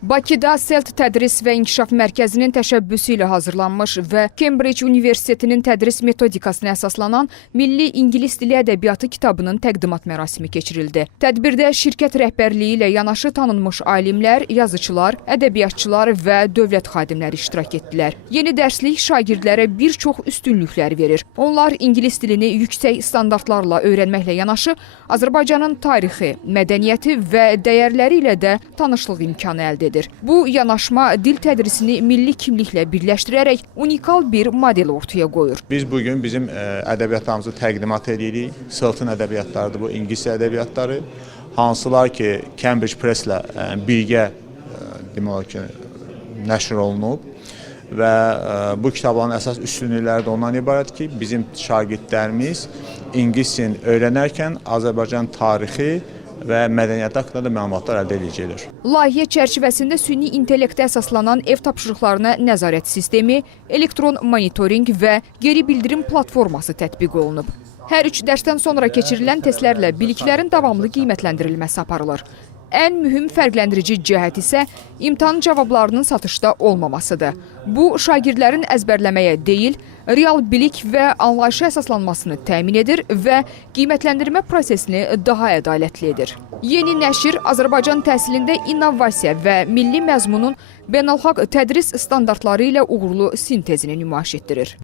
Bakıda CELT Tədris və İnkişaf Mərkəzinin təşəbbüsü ilə hazırlanmış və Cambridge Universitetinin tədris metodikasına əsaslanan Milli İngilis Dili Ədəbiyyatı kitabının təqdimat mərasimi keçirildi. Tədbirdə şirkət rəhbərliyi ilə yanaşı tanınmış alimlər, yazıçılar, ədəbiyyatçılar və dövlət xadimləri iştirak etdilər. Yeni dərslik şagirdlərə bir çox üstünlüklər verir. Onlar ingilis dilini yüksək standartlarla öyrənməklə yanaşı, Azərbaycanın tarixi, mədəniyyəti və dəyərləri ilə də tanışlıq imkanı əldə edir. Bu yanaşma dil tədrisini milli kimliklə birləşdirərək unikal bir model ortaya qoyur. Biz bugün bizim ədəbiyyatlarımızı təqdimat edirik. CELT-in ədəbiyyatlarıdır bu, ingilis ədəbiyyatları. Hansılar ki, Cambridge Press-lə birgə demək olar ki, nəşr olunub və bu kitabların əsas üstünlükləri də ondan ibarət ki, bizim şagirdlərimiz ingilis dilini öyrənərkən Azərbaycan tarixi və mədəniyyəti haqqında da məlumatlar əldə edəcəklər. Layihə çərçivəsində süni intellektə əsaslanan ev tapşırıqlarına nəzarət sistemi, elektron monitorinq və geri bildirim platforması tətbiq olunub. Hər üç dərsdən sonra keçirilən testlərlə biliklərin davamlı qiymətləndirilməsi aparılır. Ən mühüm fərqləndirici cəhət isə imtahan cavablarının satışda olmamasıdır. Bu, şagirdlərin əzbərləməyə deyil, real bilik və anlayışa əsaslanmasını təmin edir və qiymətləndirmə prosesini daha ədalətli edir. Yeni nəşr Azərbaycan təhsilində innovasiya və milli məzmunun beynəlxalq tədris standartları ilə uğurlu sintezini nümayiş etdirir.